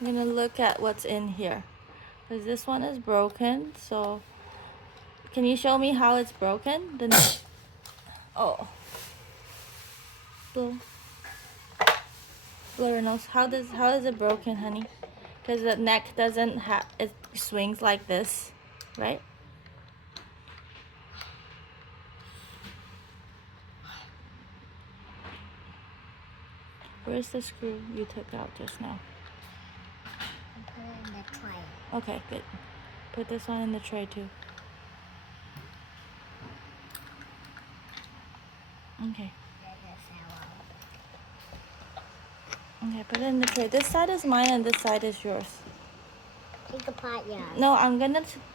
I'm gonna look at what's in here. Because this one is broken, so can you show me how it's broken? Oh. Blow your nose. How is it broken, honey? Because the neck doesn't have, it swings like this, right? Where's the screw you took out just now? I put it in the tray. Okay, good. Put this one in the tray too. Okay. Okay, put it in the tray. This side is mine and this side is yours. Take apart yours. No,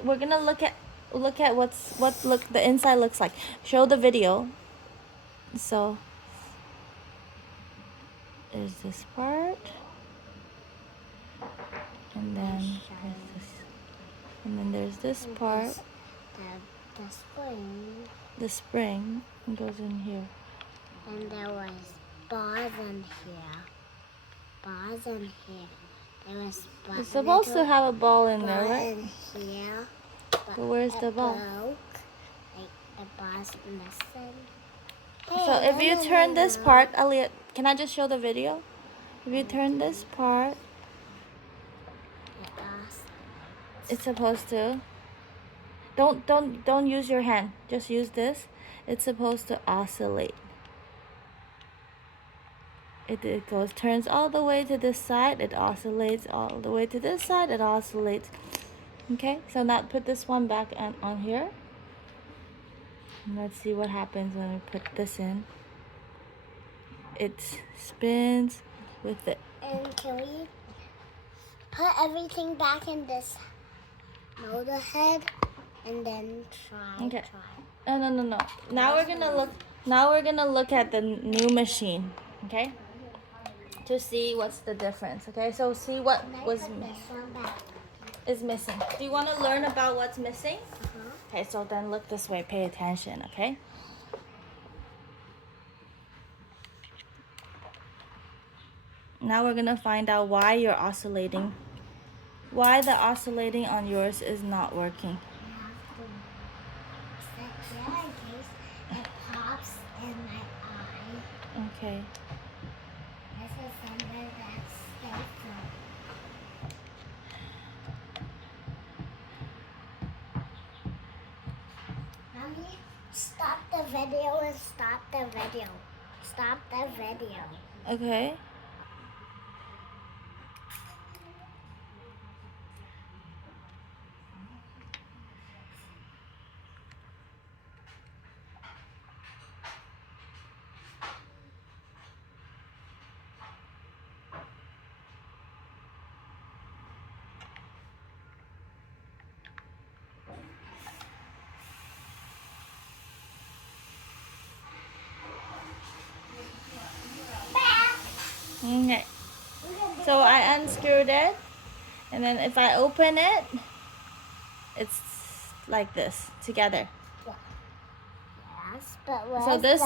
we're gonna look at the inside looks like. Show the video. So is this part, and then there's this, and then there's this part. The spring. The spring goes in here. And there was bars in here. Bars in here. There was It's supposed to have a ball in there, ball right? in here. But where's the ball? Broke. Like the bar's missing. So if you turn this part, Elliot, can I just show the video? If you turn this part, it's supposed to. Don't use your hand. Just use this. It's supposed to oscillate. It goes, turns all the way to this side. It oscillates all the way to this side. It oscillates. Okay, so now put this one back on here. And let's see what happens when we put this in. It spins with it. And can we put everything back in this motor head and then try? Okay. No. Now we're gonna look at the new machine. Okay. To see what's the difference. Okay. So see what is missing. Do you want to learn about what's missing? Okay. So then look this way. Pay attention. Okay. Now we're gonna find out why you're oscillating. Why the oscillating on yours is not working. In case it pops in my eye. Okay. This is something that's safer. Mommy, stop the video and stop the video. Stop the video. Okay. Okay. So I unscrewed it, and then if I open it, it's like this together. Yes, but So this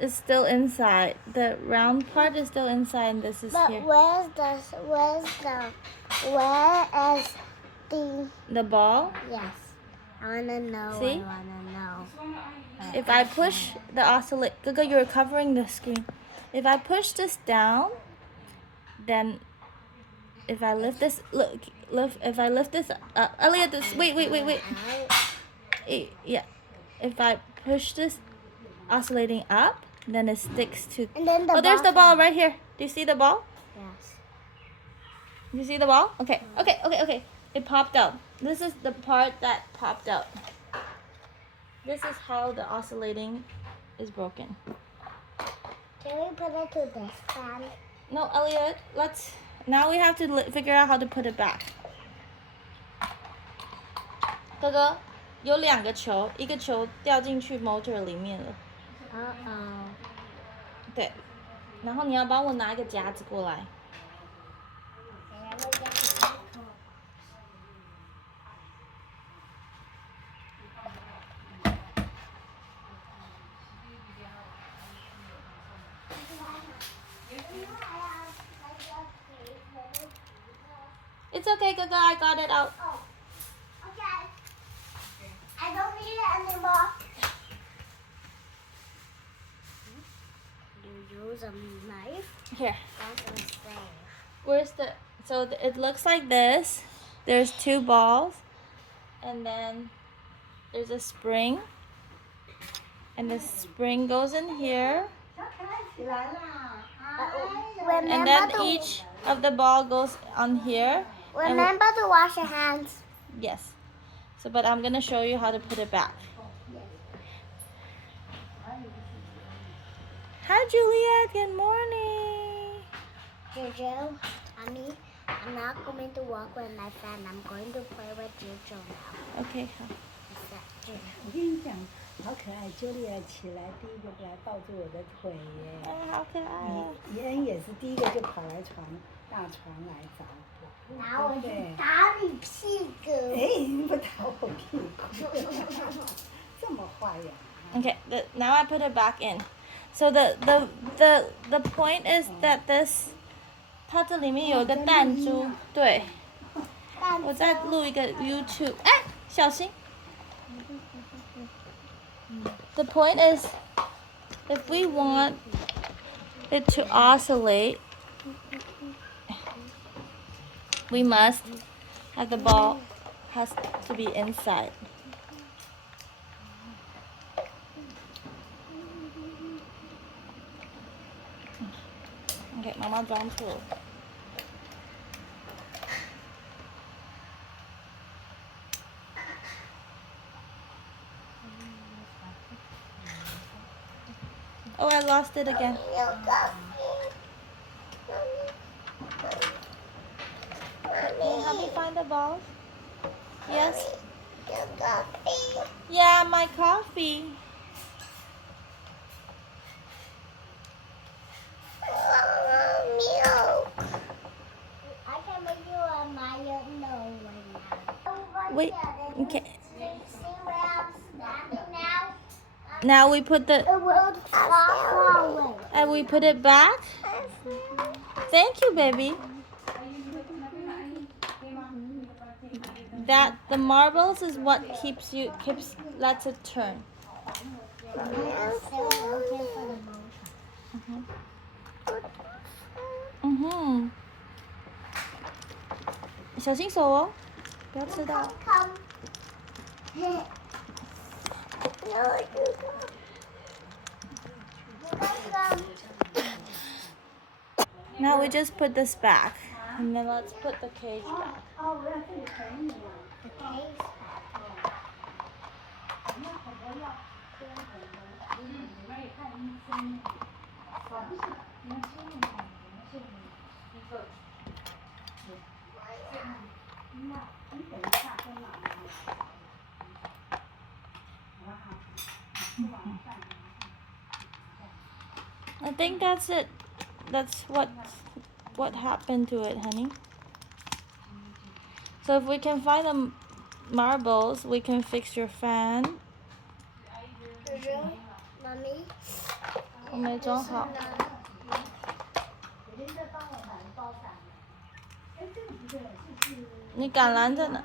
is still inside. The round part is still inside, and this is here. Where is The ball? Yes. I wanna know. See? I wanna know. If I push the oscillate, Gaga, you're covering the screen. If I push this down, then if I lift this, if I lift this up, Elliot, wait. Yeah. If I push this oscillating up, then it sticks to. And then there's the ball right here. Do you see the ball? Yes. You see the ball? Okay. It popped out. This is the part that popped out. This is how the oscillating is broken. Can we put it to this fan? No, Elliot. Now we have to figure out how to put it back. 哥哥，有2个球，一个球掉进去 motor 里面了。对，然后你要帮我拿一个夹子过来。It's okay, Gaga. I got it out. Oh, okay. I don't need it anymore. You use a knife? Here. That's unsafe. Where's the? So it looks like this. There's 2 balls, and then there's a spring, and the spring goes in here, and then each of the ball goes on here. Remember to wash your hands. Yes. So, but I'm gonna show you how to put it back. Hi, Juliet. Good morning. Jojo, Mommy, I'm not going to walk with my friend. I'm going to play with Jojo now. Okay. 好。 Is that Jojo? 我跟你讲，好可爱，Julia起来第一个来抱住我的腿耶。哎，好可爱哦。伊恩也是第一个就跑来大床来找我。拿我去打你屁股。哎，你不打我屁股，这么坏呀？ Okay. Now I put it back in. So the point is that this 它这里面有一个弹珠，对，我在录一个 YouTube， 哎，小心。The point is, if we want it to oscillate, we must have the ball has to be inside. Okay, 妈妈装错了。Oh, I lost it again. Can you help me find the balls? Yes? Yeah, my coffee. I can make you a Maya no right now. Wait, okay. See where I'm standing now? Now we put the It will far away. and we put it back. Thank you, baby. That the marbles is what lets it turn. Mhm. 小心手哦，不要吃到。 Come. Now we just put this back, and then let's put the cage back. 哦，我要这里陪你啊。 I think that's it. That's what happened to it, honey. So if we can find the marbles, we can fix your fan. Jojo, Mommy. 我没装好。你橄榄在哪？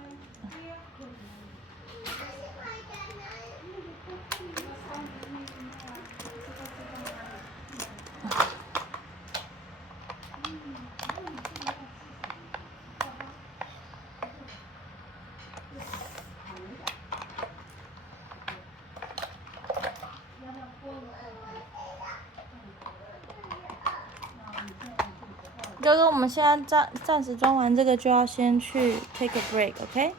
哥哥，我们现在暂时装完这个，就要先去 take a break，OK？、